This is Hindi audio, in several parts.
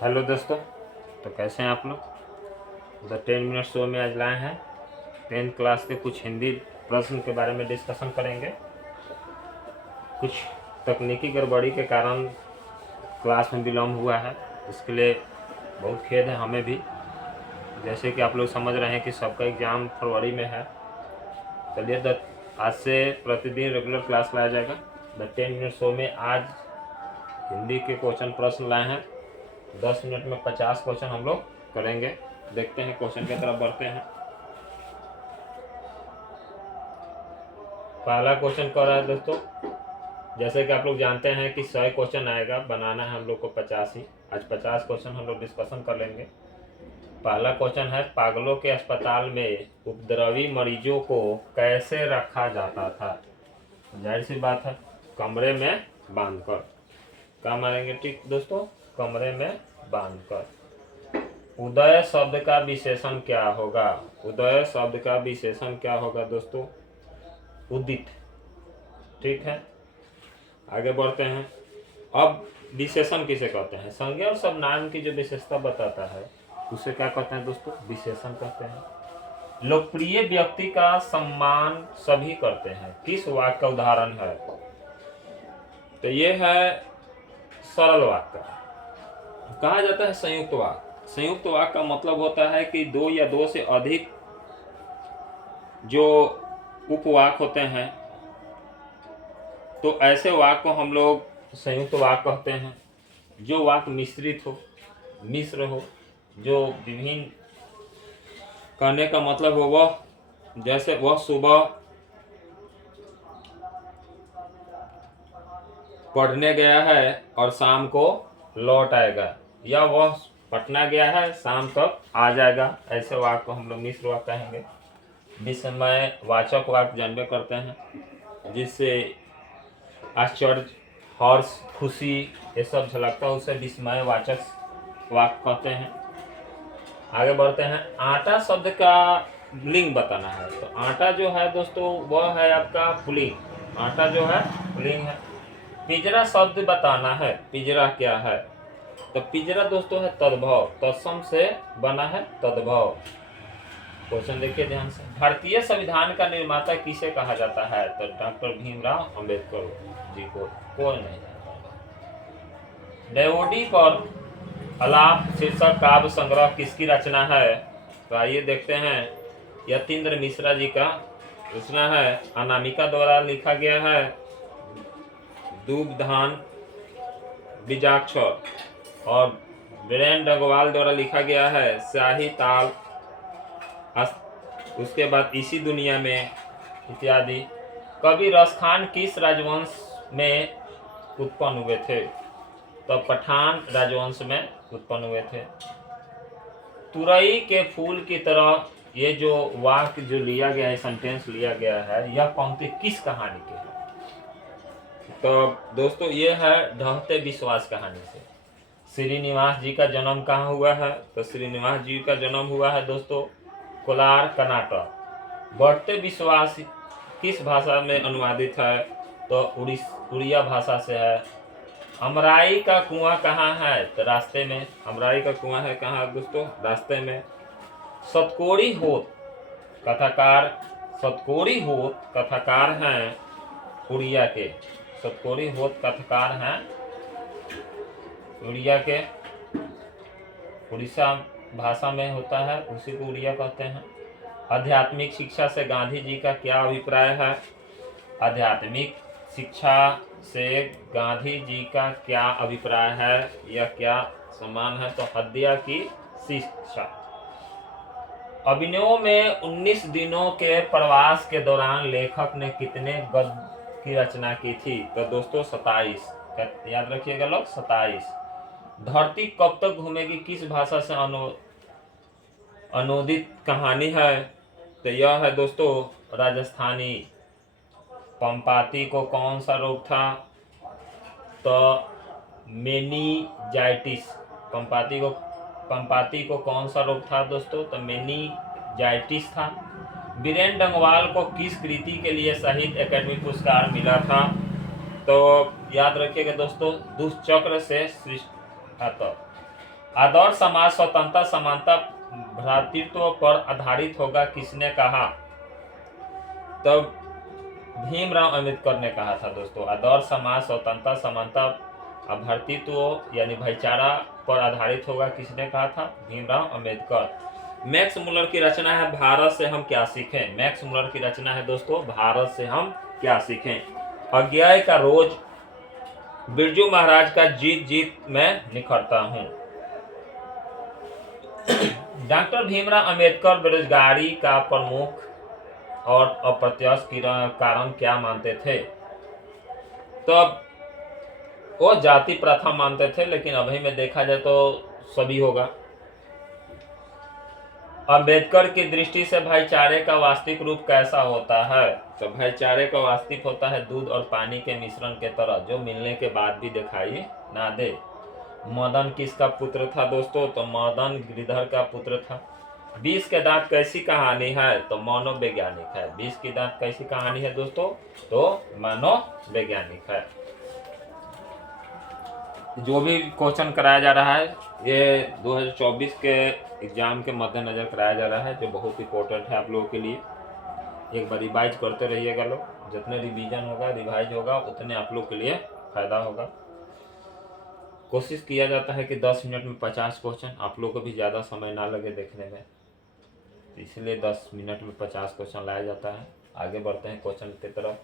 हेलो दोस्तों, तो कैसे हैं आप लोग। द 10 मिनट शो में आज लाए हैं 10th क्लास के कुछ हिंदी प्रश्न के बारे में डिस्कशन करेंगे। कुछ तकनीकी गड़बड़ी के कारण क्लास में विलम्ब हुआ है, इसके लिए बहुत खेद है हमें भी। जैसे कि आप लोग समझ रहे हैं कि सबका एग्ज़ाम फरवरी में है। चलिए आज से प्रतिदिन रेगुलर क्लास लाया जाएगा। द 10 मिनट शो में आज हिंदी के क्वेश्चन प्रश्न लाए हैं। 10 मिनट में 50 क्वेश्चन हम लोग करेंगे। देखते हैं क्वेश्चन की तरफ बढ़ते हैं। पहला क्वेश्चन कह रहा है दोस्तों, जैसे कि आप लोग जानते हैं कि 100 क्वेश्चन आएगा, बनाना है हम लोग को 50 ही। आज 50 क्वेश्चन हम लोग डिस्कशन कर लेंगे। पहला क्वेश्चन है, पागलों के अस्पताल में उपद्रवी मरीजों को कैसे रखा जाता था। जाहिर सी बात है, कमरे में बांधकर। क्या मारेंगे ठीक दोस्तों, कमरे में बांधकर। उदय शब्द का विशेषण क्या होगा। उदय शब्द का विशेषण क्या होगा दोस्तों, उदित। ठीक है, आगे बढ़ते हैं। अब विशेषण किसे कहते हैं, संज्ञा और सब नाम की जो विशेषता बताता है उसे क्या कहते हैं दोस्तों, विशेषण कहते हैं। लोकप्रिय व्यक्ति का सम्मान सभी करते हैं, किस वाक्य का उदाहरण है। तो ये है सरल वाक्य। कहा जाता है संयुक्त वाक्य। संयुक्त वाक्य का मतलब होता है कि दो या दो से अधिक जो उपवाक्य होते हैं, तो ऐसे वाक्य को हम लोग संयुक्त वाक्य कहते हैं। जो वाक्य मिश्रित हो, मिश्र हो, जो विभिन्न कहने का मतलब हो, वह जैसे वह सुबह पढ़ने गया है और शाम को लौट आएगा, या वह पटना गया है शाम तक आ जाएगा, ऐसे वाक्य को हम लोग मिश्र वाक्य कहेंगे। विस्मय वाचक वाक्य जानबे करते हैं, जिससे आश्चर्य, हर्ष, खुशी ये सब झलकता है, उसे विस्मय वाचक वाक्य कहते हैं। आगे बढ़ते हैं। आटा शब्द का लिंग बताना है। तो आटा जो है दोस्तों वह है आपका पुल्लिंग। आटा जो है पुल्लिंग है। पिंजरा शब्द बताना है, पिंजरा क्या है। तो पिंजरा दोस्तों है तद्भव, तत्सम से बना है तद्भव। क्वेश्चन देखिए ध्यान से। भारतीय संविधान का निर्माता किसे कहा जाता है। तो डॉक्टर भीमराव अंबेडकर जी को कोई नहीं जानता। डेवोडी पर अलाप शीर्षक काव्य संग्रह किसकी रचना है। तो आइए देखते हैं, यतीन्द्र मिश्रा जी का रचना है। अनामिका द्वारा लिखा गया है। दूबधान बीजाक्षर। और वीरेंद्र डगवाल द्वारा लिखा गया है शाही ताल। उसके बाद इसी दुनिया में इत्यादि। कवि रसखान किस राजवंश में उत्पन्न हुए थे। तो पठान राजवंश में उत्पन्न हुए थे। तुरई के फूल की तरह, ये जो वाक्य जो लिया गया है, सेंटेंस लिया गया है, यह पंक्ति किस कहानी की है। तो दोस्तों ये है ढहते विश्वास कहानी से। श्रीनिवास जी का जन्म कहाँ हुआ है। तो श्रीनिवास जी का जन्म हुआ है दोस्तों कोलार कर्नाटक। बढ़ते विश्वास किस भाषा में अनुवादित है। तो उड़िया भाषा से है। अमराई का कुआं कहाँ है। तो रास्ते में। अमराई का कुआं है कहाँ दोस्तों, रास्ते में। सतकोड़ी होत कथाकार, सतकोड़ी होत कथाकार हैं उड़िया के। सतकोड़ी होत कथाकार हैं उड़िया के, उड़ीसा भाषा में होता है, उसी को उड़िया कहते हैं। आध्यात्मिक शिक्षा से गांधी जी का क्या अभिप्राय है। आध्यात्मिक शिक्षा से गांधी जी का क्या अभिप्राय है या क्या समान है। तो हत्या की शिक्षा। अभिनव में 19 दिनों के प्रवास के दौरान लेखक ने कितने गद्य की रचना की थी। तो दोस्तों 27। याद रखिएगा लोग, 27। धरती कब तक घूमेगी किस भाषा से अनुदित कहानी है। तो यह है दोस्तों राजस्थानी। पंपाती को कौन सा रोग था। तो मेनिंजाइटिस। पंपाती को कौन सा रोग था दोस्तों। तो मेनिंजाइटिस था। वीरेंद्र डंगवाल को किस कृति के लिए साहित्य अकादमी पुरस्कार मिला था। तो याद रखिएगा दोस्तों दुष्चक्र से सृष्टि। आदर्श समाज स्वतंत्रता समानता भ्रातृत्व पर आधारित होगा किसने कहा? तब भीमराव अंबेडकर ने कहा था दोस्तों। आदर्श समाज स्वतंत्रता समानता भ्रातृत्व यानी भाईचारा पर आधारित होगा किसने कहा था? भीमराव अंबेडकर। मैक्स मुलर की रचना है भारत से हम क्या सीखें। मैक्स मुलर की रचना है दोस्तों भारत से हम क्या सीखें। अज्ञाय का रोज, बिरजू महाराज का जीत जीत मैं निखरता हूं। डॉक्टर भीमराव अंबेडकर बेरोजगारी का प्रमुख और अप्रत्याश कारण क्या मानते थे? तो वो जाति प्रथा मानते थे, लेकिन अभी में देखा जाए तो सभी होगा। अंबेडकर की दृष्टि से भाईचारे का वास्तविक रूप कैसा होता है? तो भाईचारे का वास्तविक होता है दूध और पानी के मिश्रण के तरह, जो मिलने के बाद भी दिखाई ना दे। मदन किसका पुत्र था दोस्तों? तो मदन गिरधर का पुत्र था। 20 के दांत कैसी कहानी है? तो मनोवैज्ञानिक है। 20 की दांत कैसी कहानी है दोस्तों? तो मनोवैज्ञानिक है। जो भी क्वेश्चन कराया जा रहा है ये 2024 के एग्जाम के मद्देनजर कराया जा रहा है, जो बहुत इंपॉर्टेंट है आप लोगों के लिए। एक बार रिवाइज करते रहिएगा लोग। जितने रिवीजन होगा, रिवाइज होगा, उतने आप लोग के लिए फायदा होगा। कोशिश किया जाता है कि 10 मिनट में 50 क्वेश्चन, आप लोग को भी ज़्यादा समय ना लगे देखने में, इसलिए 10 मिनट में 50 क्वेश्चन लाया जाता है। आगे बढ़ते हैं क्वेश्चन की तरफ।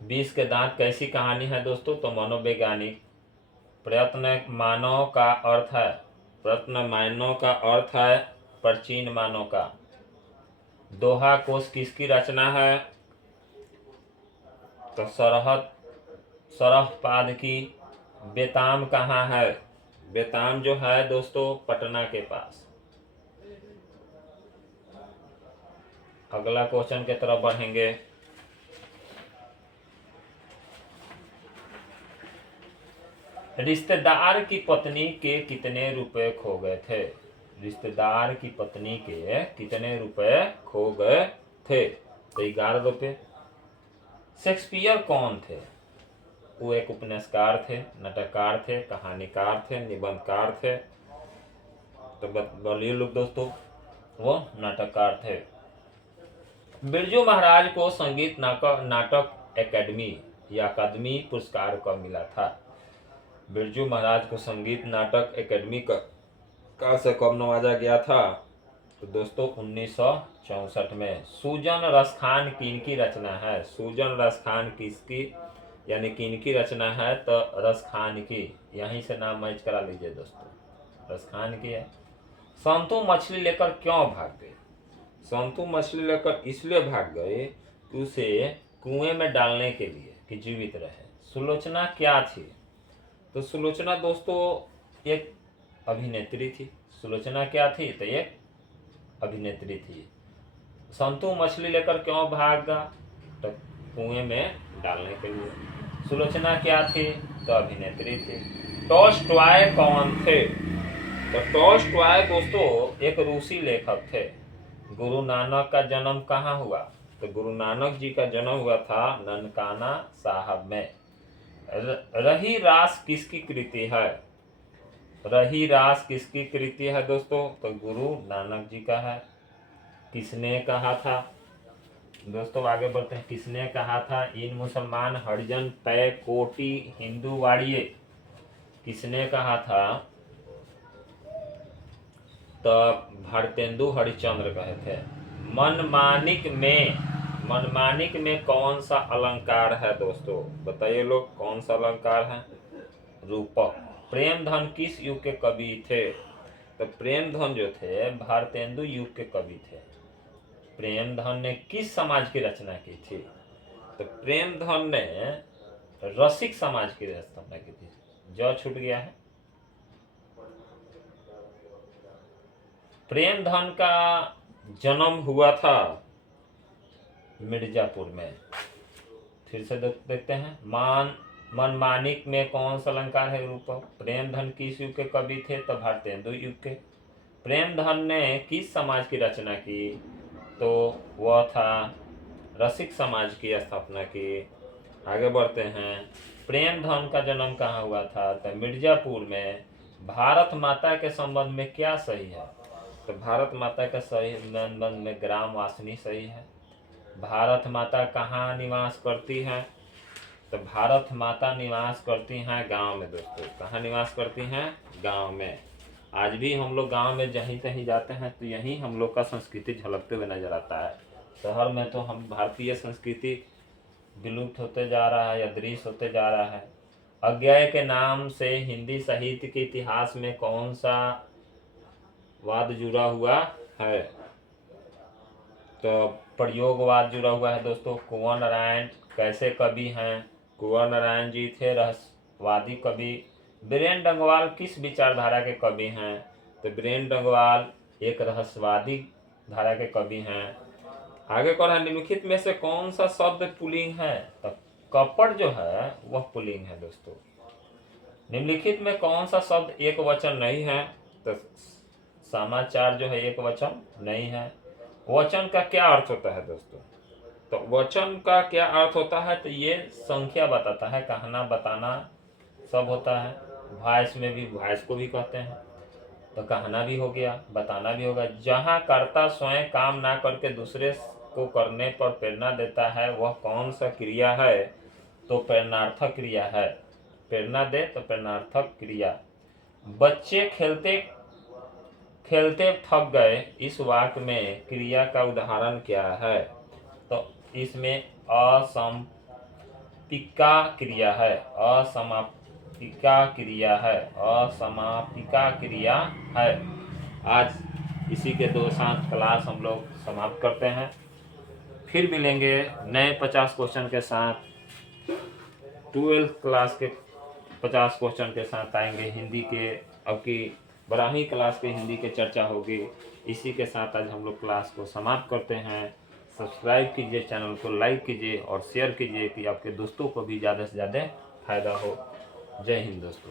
बीस के दांत कैसी कहानी है दोस्तों? तो मनोवैज्ञानिक। प्रयत्न मानव का अर्थ है, प्रयत्न मानव का अर्थ है प्राचीन मानव का। दोहा कोश किसकी रचना है? तो सरहपाद की। बेताम कहाँ है? बेताम जो है दोस्तों पटना के पास। अगला क्वेश्चन की तरफ बढ़ेंगे। रिश्तेदार की पत्नी के कितने रुपए खो गए थे? रिश्तेदार की पत्नी के कितने रुपए खो गए थे? तो 11 रुपए। शेक्सपियर कौन थे? वो एक उपन्यासकार थे, नाटककार थे, कहानीकार थे, निबंधकार थे। तो बोलिए लोग दोस्तों, वो नाटककार थे। बिरजू महाराज को संगीत नाटक एकेडमी या अकादमी पुरस्कार कब मिला था? बिरजू महाराज को संगीत नाटक एकेडमी का से कब नवाजा गया था? तो दोस्तों 1964 में। सूजन रसखान किनकी रचना है? सूजन रसखान किसकी यानी किनकी रचना है? तो रसखान की। यहीं से नाम मैच करा लीजिए दोस्तों, रसखान की है। संतू मछली लेकर क्यों भाग गए? संतू मछली लेकर इसलिए भाग गए कि उसे कुएं में डालने के लिए कि जीवित रहे। सुलोचना क्या थी? तो सुलोचना दोस्तों एक अभिनेत्री थी। सुलोचना क्या थी? तो एक अभिनेत्री थी। संतू मछली लेकर क्यों भागा? तो कुएं में डालने के लिए। सुलोचना क्या थी? तो अभिनेत्री थी। टॉल्स्टॉय कौन थे? तो टॉल्स्टॉय दोस्तों एक रूसी लेखक थे। गुरु नानक का जन्म कहाँ हुआ? तो गुरु नानक जी का जन्म हुआ था ननकाना साहब में। रही रास किसकी कृति है? रही रास किसकी कृति है दोस्तों? तो गुरु नानक जी का है। किसने कहा था? दोस्तों आगे बढ़ते हैं। किसने कहा था? इन मुसलमान हरिजन तय कोटि हिंदू वाड़िए, किसने कहा था? तो भारतेंदु हरिश्चंद्र कहे थे। मनमानिक में कौन सा अलंकार है दोस्तों? बताइए लोग, कौन सा अलंकार है? रूपक। प्रेमधन किस युग के कवि थे? तो प्रेमधन जो थे भारतेंदु युग के कवि थे। प्रेमधन ने किस समाज की रचना की थी? तो प्रेमधन ने रसिक समाज की स्थापना की थी। जो छूट गया है। प्रेमधन का जन्म हुआ था मिर्जापुर में। फिर से देखते हैं। मनमानिक में कौन सा अलंकार है? रूपक। प्रेमधन किस युग के कवि थे? तो भारतेंदु युग के। प्रेमधन ने किस समाज की रचना की? तो वह था रसिक समाज की स्थापना की। आगे बढ़ते हैं। प्रेम धन का जन्म कहाँ हुआ था? तो मिर्जापुर में। भारत माता के संबंध में क्या सही है? तो भारत माता के सही संबंध में ग्राम वासनी सही है। भारत माता कहाँ निवास करती हैं? तो भारत माता निवास करती हैं गांव में दोस्तों। कहाँ निवास करती हैं? गांव में। आज भी हम लोग गांव में जहीं तहीं जाते हैं तो यहीं हम लोग का संस्कृति झलकते हुए नजर आता है। शहर में तो हम भारतीय संस्कृति विलुप्त होते जा रहा है या दृश्य होते जा रहा है। अज्ञेय के नाम से हिंदी साहित्य के इतिहास में कौन सा वाद जुड़ा हुआ है? तो प्रयोगवाद जुड़ा हुआ है दोस्तों। कुंवर नारायण कैसे कवि हैं? कुंवर नारायण जी थे रहस्यवादी कवि। बीरेन डंगवाल किस विचारधारा के कवि हैं? तो बीरेन डंगवाल एक रहस्यवादी धारा के कवि हैं। आगे कौन है? निम्नलिखित में से कौन सा शब्द पुल्लिंग है? तो कपड़ जो है वह पुल्लिंग है दोस्तों। निम्नलिखित में कौन सा शब्द एक वचन नहीं है? तो समाचार जो है एक वचन नहीं है। वचन का क्या अर्थ होता है दोस्तों? तो वचन का क्या अर्थ होता है? तो ये संख्या बताता है, कहना बताना सब होता है। वॉइस में भी वॉइस को भी कहते हैं, तो कहना भी हो गया, बताना भी होगा। जहाँ कर्ता स्वयं काम ना करके दूसरे को करने पर प्रेरणा देता है वह कौन सा क्रिया है? तो प्रेरणार्थक क्रिया है। प्रेरणा दे तो प्रेरणार्थक क्रिया। बच्चे खेलते खेलते थक गए, इस वाक्य में क्रिया का उदाहरण क्या है? तो इसमें असमापिका क्रिया है। असमापिका क्रिया है। असमापिका क्रिया है। आज इसी के दो साथ क्लास हम लोग समाप्त करते हैं। फिर मिलेंगे नए 50 क्वेश्चन के साथ। 12th क्लास के 50 क्वेश्चन के साथ आएंगे हिंदी के। अब की 12वीं क्लास के हिंदी के चर्चा होगी। इसी के साथ आज हम लोग क्लास को समाप्त करते हैं। सब्सक्राइब कीजिए, चैनल को लाइक कीजिए और शेयर कीजिए कि आपके दोस्तों को भी ज़्यादा से ज़्यादा फायदा हो। जय हिंद दोस्तों।